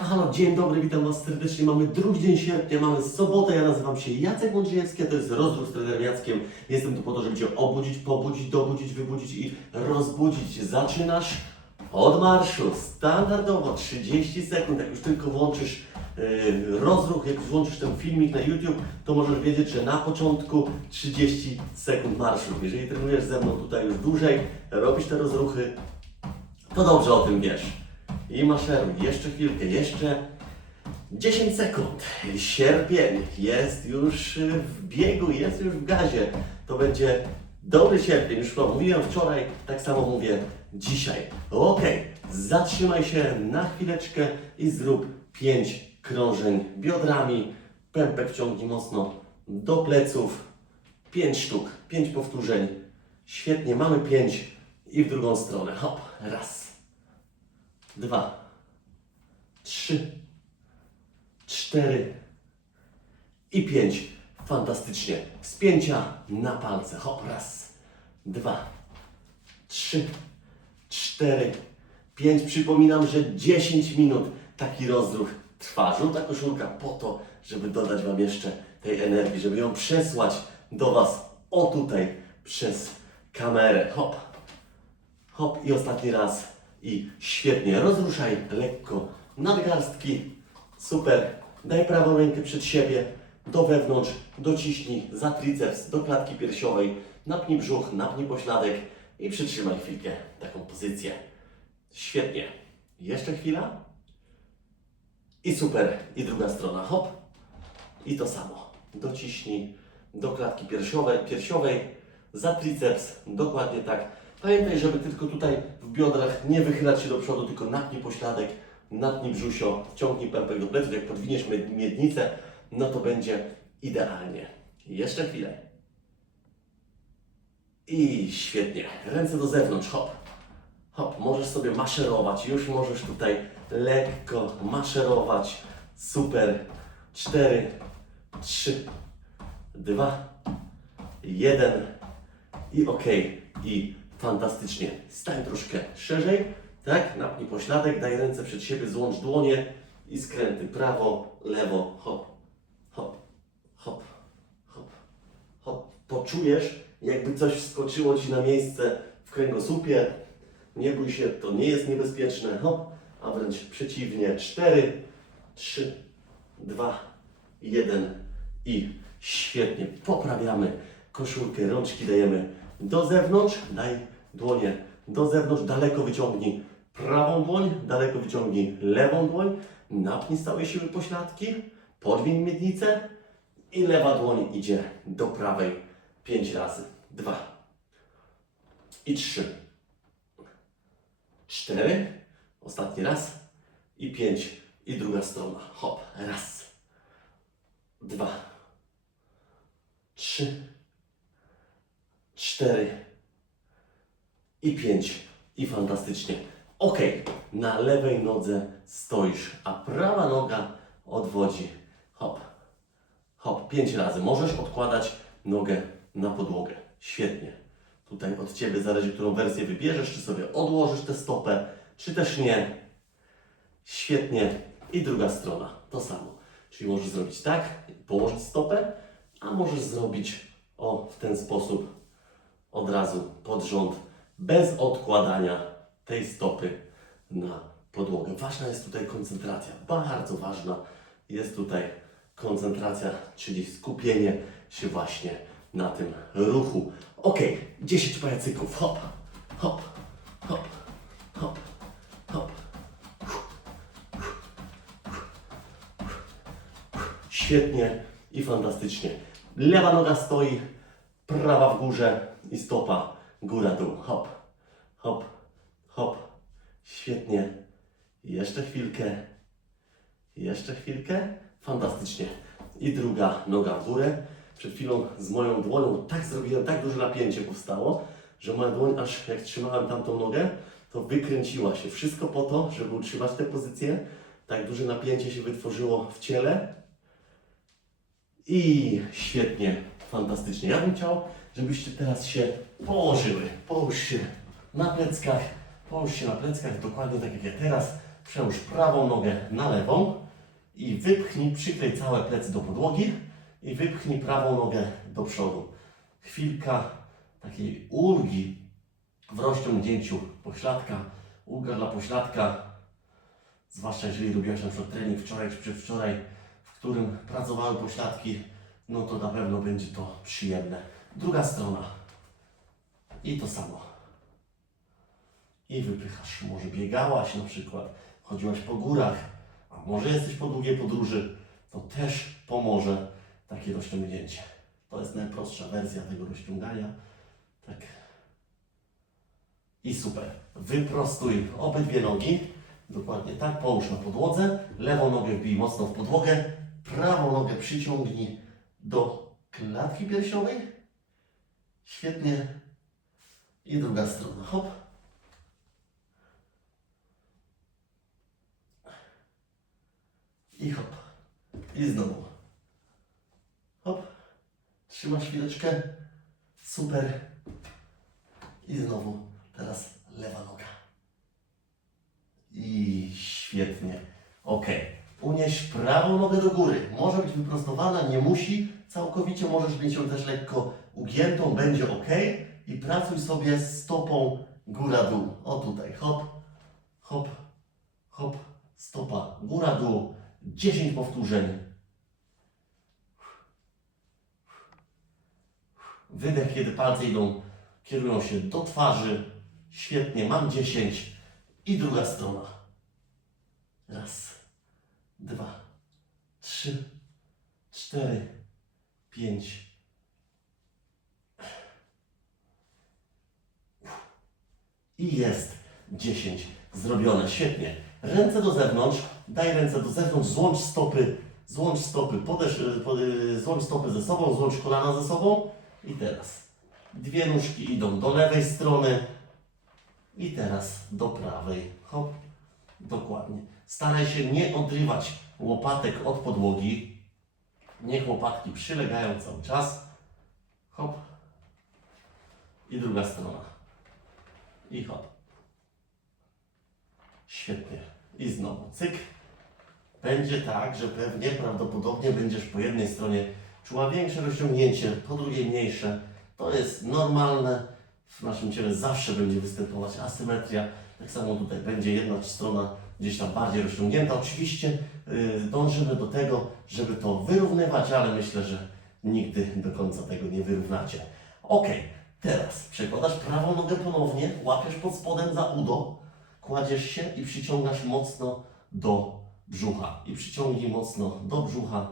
Halo, dzień dobry, witam Was serdecznie. Mamy drugi dzień sierpnia, mamy sobotę. Ja nazywam się Jacek a to jest rozruch z trenerem Jackiem. Jestem tu po to, żeby Cię obudzić, pobudzić, dobudzić, wybudzić i rozbudzić. Zaczynasz od marszu. Standardowo 30 sekund. Jak już tylko włączysz yy, rozruch, jak włączysz ten filmik na YouTube, to możesz wiedzieć, że na początku 30 sekund marszu. Jeżeli trenujesz ze mną tutaj już dłużej, robisz te rozruchy, to dobrze o tym wiesz. I maszeruj, jeszcze chwilkę, jeszcze 10 sekund. Sierpień jest już w biegu, jest już w gazie. To będzie dobry sierpień, już to mówiłem wczoraj, tak samo mówię dzisiaj. Ok, zatrzymaj się na chwileczkę i zrób 5 krążeń biodrami. Pępek wciągnij mocno do pleców. 5 sztuk, 5 powtórzeń. Świetnie, mamy 5 i w drugą stronę. Hop, raz dwa, trzy, cztery i pięć. Fantastycznie. Spięcia na palce. Hop, raz, dwa, trzy, cztery, pięć. Przypominam, że 10 minut taki rozruch trwa. Żółta koszulka po to, żeby dodać Wam jeszcze tej energii, żeby ją przesłać do Was o tutaj przez kamerę. Hop, Hop i ostatni raz. I świetnie. Rozruszaj lekko nadgarstki. Super. Daj prawą rękę przed siebie. Do wewnątrz. Dociśnij za triceps do klatki piersiowej. Napnij brzuch, napnij pośladek i przytrzymaj chwilkę taką pozycję. Świetnie. Jeszcze chwila. I super. I druga strona. Hop. I to samo. Dociśnij do klatki piersiowej, piersiowej za triceps. Dokładnie tak. Pamiętaj, żeby tylko tutaj w biodrach nie wychylać się do przodu, tylko napnij pośladek, napnij brzusio, wciągnij pępek do pleców. Jak podwiniesz mied- miednicę, no to będzie idealnie. Jeszcze chwilę. I świetnie. Ręce do zewnątrz, hop. Hop, możesz sobie maszerować, już możesz tutaj lekko maszerować. Super. Cztery, trzy, dwa, jeden i ok. I fantastycznie. Stań troszkę szerzej, tak? Napnij pośladek, daj ręce przed siebie, złącz dłonie i skręty prawo, lewo, hop, hop, hop, hop, hop. Poczujesz, jakby coś wskoczyło Ci na miejsce w kręgosłupie. Nie bój się, to nie jest niebezpieczne, hop, a wręcz przeciwnie. Cztery, trzy, dwa, jeden i świetnie. Poprawiamy koszulkę, rączki dajemy do zewnątrz, daj dłonie do zewnątrz, daleko wyciągnij prawą dłoń, daleko wyciągnij lewą dłoń, napnij z całej siły pośladki, podwiń miednicę i lewa dłoń idzie do prawej pięć razy. Dwa i trzy, cztery, ostatni raz i pięć i druga strona. Hop, raz, dwa, trzy, cztery i pięć. I fantastycznie. Ok, na lewej nodze stoisz, a prawa noga odwodzi. Hop, hop, pięć razy. Możesz odkładać nogę na podłogę. Świetnie. Tutaj od Ciebie zależy, którą wersję wybierzesz, czy sobie odłożysz tę stopę, czy też nie. Świetnie. I druga strona, to samo. Czyli możesz zrobić tak, położyć stopę, a możesz zrobić o w ten sposób od razu pod rząd, bez odkładania tej stopy na podłogę. Ważna jest tutaj koncentracja, bardzo ważna jest tutaj koncentracja, czyli skupienie się właśnie na tym ruchu. Ok, 10 pajacyków, hop, hop, hop, hop, hop. Świetnie i fantastycznie. Lewa noga stoi, prawa w górze i stopa góra-dół. Hop, hop, hop. Świetnie. Jeszcze chwilkę. Jeszcze chwilkę. Fantastycznie. I druga noga w górę. Przed chwilą z moją dłonią tak zrobiłem, tak duże napięcie powstało, że moja dłoń aż jak trzymałem tamtą nogę, to wykręciła się. Wszystko po to, żeby utrzymać tę pozycję. Tak duże napięcie się wytworzyło w ciele. I świetnie, fantastycznie. Ja bym chciał, żebyście teraz się położyły. Połóż się na pleckach, połóż się na pleckach, dokładnie tak jak ja teraz. przełóż prawą nogę na lewą i wypchnij, przykryj całe plecy do podłogi i wypchnij prawą nogę do przodu. Chwilka takiej ulgi w rozciągnięciu pośladka. Ulga dla pośladka, zwłaszcza jeżeli robiłaś na przykład trening wczoraj czy przedwczoraj, w którym pracowały pośladki, no to na pewno będzie to przyjemne. Druga strona. I to samo. I wypychasz. Może biegałaś na przykład, chodziłaś po górach, a może jesteś po długiej podróży, to też pomoże takie rozciągnięcie. To jest najprostsza wersja tego rozciągania. Tak. I super. Wyprostuj obydwie nogi. Dokładnie tak. Połóż na podłodze. Lewą nogę wbij mocno w podłogę. Prawą nogę przyciągnij do klatki piersiowej. Świetnie. I druga strona. Hop. I hop. I znowu. Hop. Trzymasz chwileczkę. Super. I znowu. Teraz lewa noga. I świetnie. Ok. Unieś prawą nogę do góry. Może być wyprostowana, nie musi. Całkowicie możesz mieć ją też lekko ugiętą, będzie ok. I pracuj sobie stopą góra-dół. O tutaj. Hop, hop, hop. Stopa góra-dół. 10 powtórzeń. Wydech, kiedy palce idą, kierują się do twarzy. Świetnie, mam 10. I druga strona. Raz, dwa, trzy, cztery, pięć. I jest 10. Zrobione, świetnie. Ręce do zewnątrz, daj ręce do zewnątrz, złącz stopy, złącz stopy, podesz, pod, złącz stopy ze sobą, złącz kolana ze sobą. I teraz dwie nóżki idą do lewej strony i teraz do prawej. Hop, dokładnie. Staraj się nie odrywać łopatek od podłogi. Niech łopatki przylegają cały czas. Hop. I druga strona. I hop. Świetnie. I znowu cyk. Będzie tak, że pewnie prawdopodobnie będziesz po jednej stronie czuła większe rozciągnięcie, po drugiej mniejsze. To jest normalne. W naszym ciele zawsze będzie występować asymetria. Tak samo tutaj będzie jedna strona gdzieś tam bardziej rozciągnięta. Oczywiście yy, dążymy do tego, żeby to wyrównywać, ale myślę, że nigdy do końca tego nie wyrównacie. Ok, teraz przekładasz prawą nogę ponownie, łapiesz pod spodem za udo, kładziesz się i przyciągasz mocno do brzucha. I przyciągnij mocno do brzucha.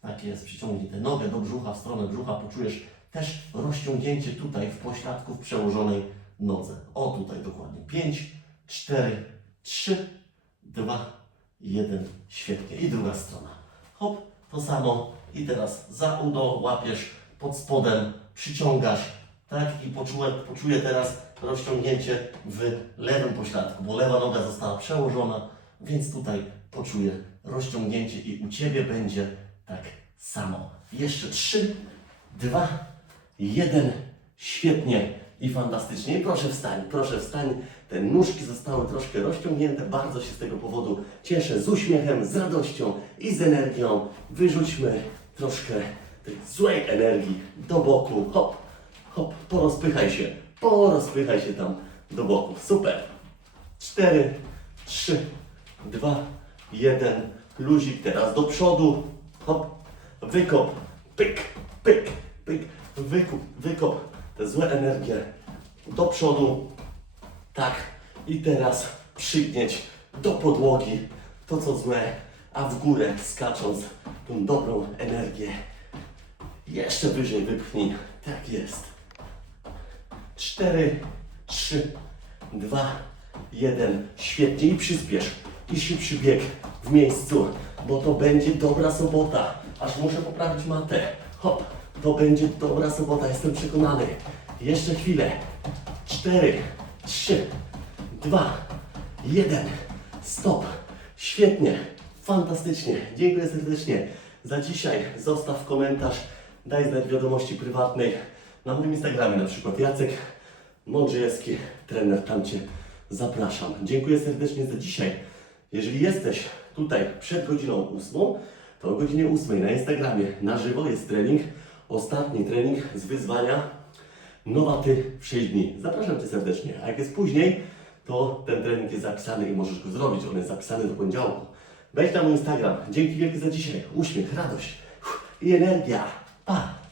Tak jest, przyciągnij tę nogę do brzucha, w stronę brzucha, poczujesz też rozciągnięcie tutaj w pośladku w przełożonej nodze. O tutaj dokładnie. 5, 4, 3, 2, 1. Świetnie. I druga strona. Hop, to samo. I teraz za udo łapiesz pod spodem, przyciągasz, tak? I poczuję, poczuję teraz rozciągnięcie w lewym pośladku, bo lewa noga została przełożona, więc tutaj poczuję rozciągnięcie i u Ciebie będzie tak samo. Jeszcze trzy, dwa, jeden. Świetnie i fantastycznie. I proszę wstań, proszę wstań. Te nóżki zostały troszkę rozciągnięte. Bardzo się z tego powodu cieszę. Z uśmiechem, z radością i z energią. Wyrzućmy troszkę tej złej energii do boku. Hop, hop, porozpychaj się. Porozpychaj się tam do boku. Super. Cztery, trzy, dwa, jeden. Luzik teraz do przodu. Hop, wykop, pyk, pyk, pyk, wykup, wykop te złe energie do przodu. Tak. I teraz przygnieć do podłogi to co złe, a w górę skacząc tą dobrą energię. Jeszcze wyżej wypchnij. Tak jest. Cztery, trzy, dwa, jeden. Świetnie i przyspiesz. I szybszy bieg w miejscu, bo to będzie dobra sobota. Aż muszę poprawić matę. Hop, to będzie dobra sobota, jestem przekonany. Jeszcze chwilę. Cztery, trzy, dwa, jeden. Stop. Świetnie. Fantastycznie. Dziękuję serdecznie za dzisiaj. Zostaw komentarz. Daj znać wiadomości prywatnej. Na moim Instagramie na przykład Jacek Mądrzejewski, trener, tam Cię zapraszam. Dziękuję serdecznie za dzisiaj. Jeżeli jesteś tutaj przed godziną 8, to o godzinie 8 na Instagramie na żywo jest trening, ostatni trening z wyzwania Nowa Ty w 6 dni. Zapraszam Cię serdecznie. A jak jest później, to ten trening jest zapisany i możesz go zrobić. On jest zapisany do poniedziałku. Wejdź na mój Instagram. Dzięki wielkie za dzisiaj. Uśmiech, radość i energia. Pa!